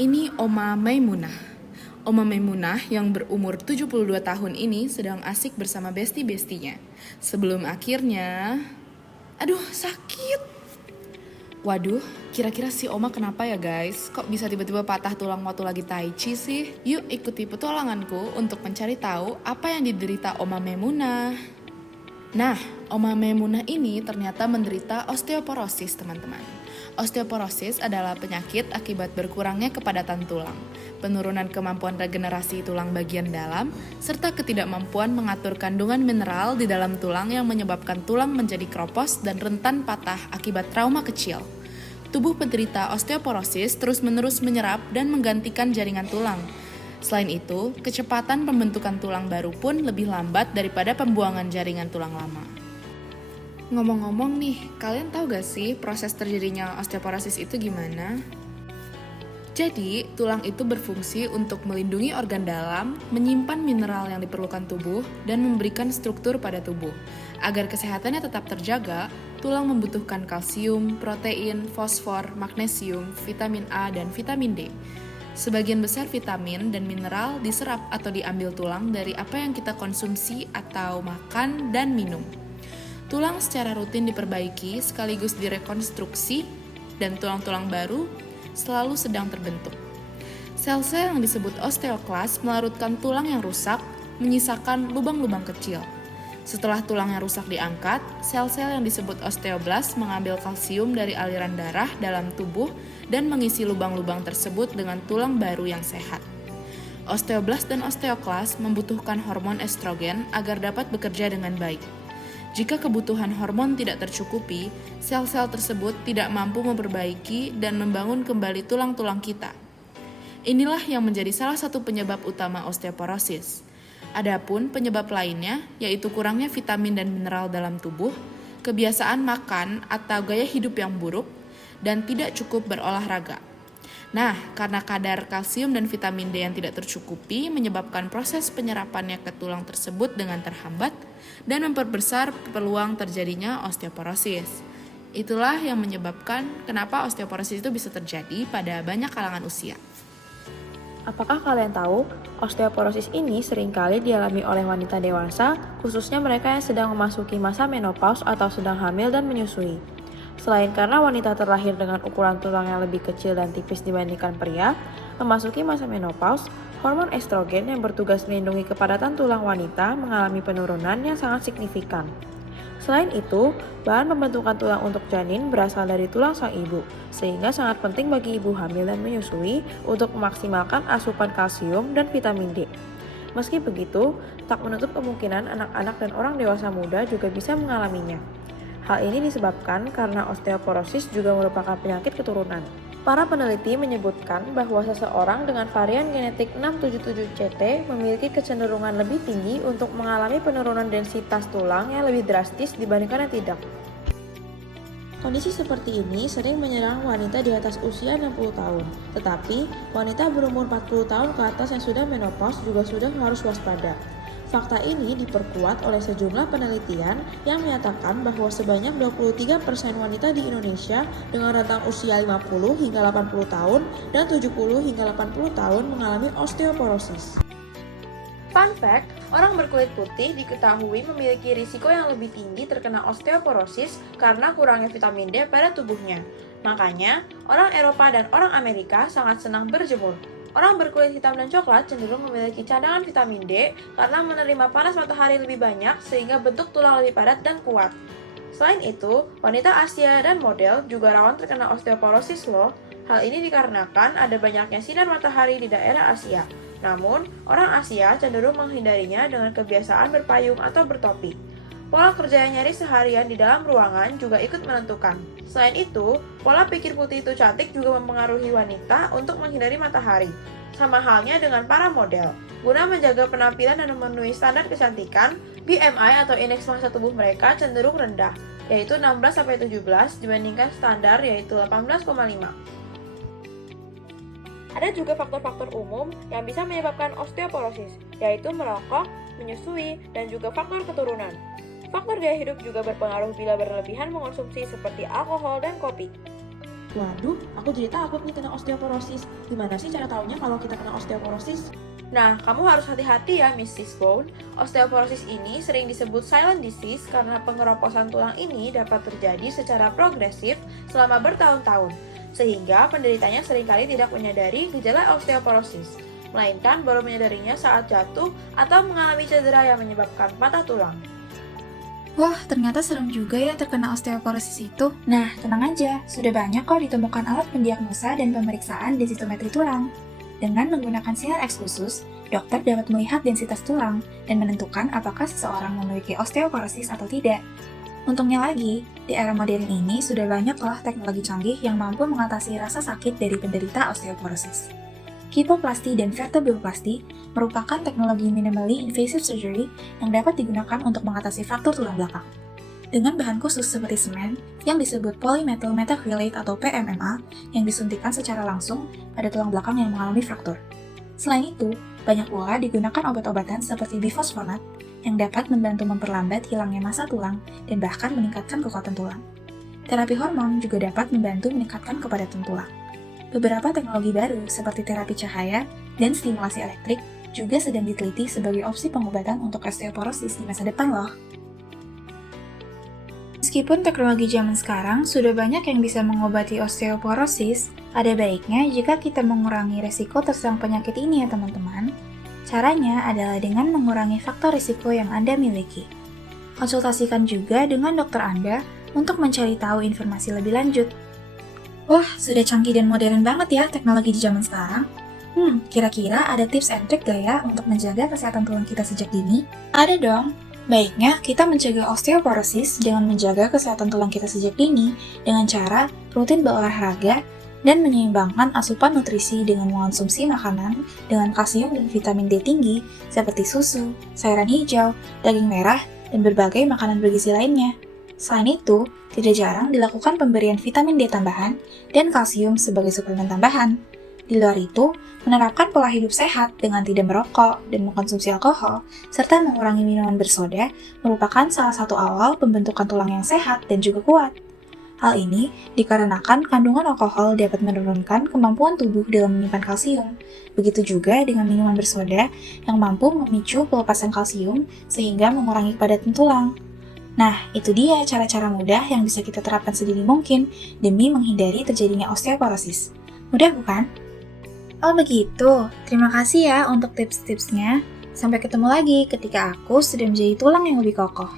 Ini Oma Maimunah. Oma Maimunah yang berumur 72 tahun ini sedang asik bersama besti-bestinya. Sebelum akhirnya... Aduh, sakit! Waduh, kira-kira si Oma kenapa ya guys? Kok bisa tiba-tiba patah tulang waktu lagi tai chi sih? Yuk ikuti petualanganku untuk mencari tahu apa yang diderita Oma Maimunah. Nah, Oma Maimunah ini ternyata menderita osteoporosis, teman-teman. Osteoporosis adalah penyakit akibat berkurangnya kepadatan tulang, penurunan kemampuan regenerasi tulang bagian dalam, serta ketidakmampuan mengatur kandungan mineral di dalam tulang yang menyebabkan tulang menjadi kropos dan rentan patah akibat trauma kecil. Tubuh penderita osteoporosis terus-menerus menyerap dan menggantikan jaringan tulang. Selain itu, kecepatan pembentukan tulang baru pun lebih lambat daripada pembuangan jaringan tulang lama. Ngomong-ngomong nih, kalian tahu gak sih proses terjadinya osteoporosis itu gimana? Jadi, tulang itu berfungsi untuk melindungi organ dalam, menyimpan mineral yang diperlukan tubuh, dan memberikan struktur pada tubuh. Agar kesehatannya tetap terjaga, tulang membutuhkan kalsium, protein, fosfor, magnesium, vitamin A, dan vitamin D. Sebagian besar vitamin dan mineral diserap atau diambil tulang dari apa yang kita konsumsi atau makan dan minum. Tulang secara rutin diperbaiki sekaligus direkonstruksi dan tulang-tulang baru selalu sedang terbentuk. Sel-sel yang disebut osteoklas melarutkan tulang yang rusak, menyisakan lubang-lubang kecil. Setelah tulang yang rusak diangkat, sel-sel yang disebut osteoblas mengambil kalsium dari aliran darah dalam tubuh dan mengisi lubang-lubang tersebut dengan tulang baru yang sehat. Osteoblas dan osteoklas membutuhkan hormon estrogen agar dapat bekerja dengan baik. Jika kebutuhan hormon tidak tercukupi, sel-sel tersebut tidak mampu memperbaiki dan membangun kembali tulang-tulang kita. Inilah yang menjadi salah satu penyebab utama osteoporosis. Adapun penyebab lainnya, yaitu kurangnya vitamin dan mineral dalam tubuh, kebiasaan makan atau gaya hidup yang buruk, dan tidak cukup berolahraga. Nah, karena kadar kalsium dan vitamin D yang tidak tercukupi menyebabkan proses penyerapannya ke tulang tersebut dengan terhambat dan memperbesar peluang terjadinya osteoporosis. Itulah yang menyebabkan kenapa osteoporosis itu bisa terjadi pada banyak kalangan usia. Apakah kalian tahu, osteoporosis ini seringkali dialami oleh wanita dewasa, khususnya mereka yang sedang memasuki masa menopause atau sedang hamil dan menyusui. Selain karena wanita terlahir dengan ukuran tulang yang lebih kecil dan tipis dibandingkan pria, memasuki masa menopause, hormon estrogen yang bertugas melindungi kepadatan tulang wanita mengalami penurunan yang sangat signifikan. Selain itu, bahan pembentukan tulang untuk janin berasal dari tulang sang ibu, sehingga sangat penting bagi ibu hamil dan menyusui untuk memaksimalkan asupan kalsium dan vitamin D. Meski begitu, tak menutup kemungkinan anak-anak dan orang dewasa muda juga bisa mengalaminya. Hal ini disebabkan karena osteoporosis juga merupakan penyakit keturunan. Para peneliti menyebutkan bahwa seseorang dengan varian genetik 677CT memiliki kecenderungan lebih tinggi untuk mengalami penurunan densitas tulang yang lebih drastis dibandingkan yang tidak. Kondisi seperti ini sering menyerang wanita di atas usia 60 tahun, tetapi wanita berumur 40 tahun ke atas yang sudah menopause juga sudah harus waspada. Fakta ini diperkuat oleh sejumlah penelitian yang menyatakan bahwa sebanyak 23% wanita di Indonesia dengan rentang usia 50 hingga 80 tahun dan 70 hingga 80 tahun mengalami osteoporosis. Fun fact, orang berkulit putih diketahui memiliki risiko yang lebih tinggi terkena osteoporosis karena kurangnya vitamin D pada tubuhnya. Makanya, orang Eropa dan orang Amerika sangat senang berjemur. Orang berkulit hitam dan coklat cenderung memiliki cadangan vitamin D karena menerima panas matahari lebih banyak sehingga bentuk tulang lebih padat dan kuat. Selain itu, wanita Asia dan model juga rawan terkena osteoporosis loh. Hal ini dikarenakan ada banyaknya sinar matahari di daerah Asia. Namun, orang Asia cenderung menghindarinya dengan kebiasaan berpayung atau bertopi. Pola kerja yang nyaris seharian di dalam ruangan juga ikut menentukan. Selain itu, pola pikir putih itu cantik juga mempengaruhi wanita untuk menghindari matahari. Sama halnya dengan para model. Guna menjaga penampilan dan memenuhi standar kecantikan, BMI atau indeks massa tubuh mereka cenderung rendah, yaitu 16-17 dibandingkan standar yaitu 18,5. Ada juga faktor-faktor umum yang bisa menyebabkan osteoporosis, yaitu merokok, menyusui, dan juga faktor keturunan. Faktor gaya hidup juga berpengaruh bila berlebihan mengonsumsi seperti alkohol dan kopi. Waduh, aku jadi takut nih kena osteoporosis. Gimana sih cara taunya kalau kita kena osteoporosis? Nah, kamu harus hati-hati ya, Mrs. Bone. Osteoporosis ini sering disebut silent disease karena pengeroposan tulang ini dapat terjadi secara progresif selama bertahun-tahun, sehingga penderitanya seringkali tidak menyadari gejala osteoporosis, melainkan baru menyadarinya saat jatuh atau mengalami cedera yang menyebabkan patah tulang. Wah, ternyata serem juga ya terkena osteoporosis itu. Nah, tenang aja, sudah banyak kok ditemukan alat pendiagnosa dan pemeriksaan densitometri tulang. Dengan menggunakan sinar X khusus, dokter dapat melihat densitas tulang dan menentukan apakah seseorang memiliki osteoporosis atau tidak. Untungnya lagi, di era modern ini sudah banyak loh teknologi canggih yang mampu mengatasi rasa sakit dari penderita osteoporosis. Kipoplasti dan vertebroplasti merupakan teknologi minimally invasive surgery yang dapat digunakan untuk mengatasi fraktur tulang belakang. Dengan bahan khusus seperti semen yang disebut polymetal methacrylate atau PMMA yang disuntikkan secara langsung pada tulang belakang yang mengalami fraktur. Selain itu, banyak pula digunakan obat-obatan seperti bifosfonat yang dapat membantu memperlambat hilangnya massa tulang dan bahkan meningkatkan kekuatan tulang. Terapi hormon juga dapat membantu meningkatkan kepadatan tulang. Beberapa teknologi baru seperti terapi cahaya dan stimulasi elektrik juga sedang diteliti sebagai opsi pengobatan untuk osteoporosis di masa depan loh. Meskipun teknologi zaman sekarang sudah banyak yang bisa mengobati osteoporosis, ada baiknya jika kita mengurangi resiko terserang penyakit ini ya teman-teman. Caranya adalah dengan mengurangi faktor risiko yang Anda miliki. Konsultasikan juga dengan dokter Anda untuk mencari tahu informasi lebih lanjut. Wah, sudah canggih dan modern banget ya teknologi di zaman sekarang. Kira-kira ada tips and trick gak ya untuk menjaga kesehatan tulang kita sejak dini? Ada dong. Baiknya, kita mencegah osteoporosis dengan menjaga kesehatan tulang kita sejak dini dengan cara rutin berolahraga dan menyeimbangkan asupan nutrisi dengan mengonsumsi makanan dengan kalsium dan vitamin D tinggi seperti susu, sayuran hijau, daging merah, dan berbagai makanan bergizi lainnya. Selain itu, tidak jarang dilakukan pemberian vitamin D tambahan dan kalsium sebagai suplemen tambahan. Di luar itu, menerapkan pola hidup sehat dengan tidak merokok dan mengkonsumsi alkohol, serta mengurangi minuman bersoda merupakan salah satu awal pembentukan tulang yang sehat dan juga kuat. Hal ini dikarenakan kandungan alkohol dapat menurunkan kemampuan tubuh dalam menyimpan kalsium. Begitu juga dengan minuman bersoda yang mampu memicu pelepasan kalsium sehingga mengurangi kepadatan tulang. Nah, itu dia cara-cara mudah yang bisa kita terapkan sedini mungkin demi menghindari terjadinya osteoporosis. Mudah bukan? Oh begitu, terima kasih ya untuk tips-tipsnya. Sampai ketemu lagi ketika aku sudah menjadi tulang yang lebih kokoh.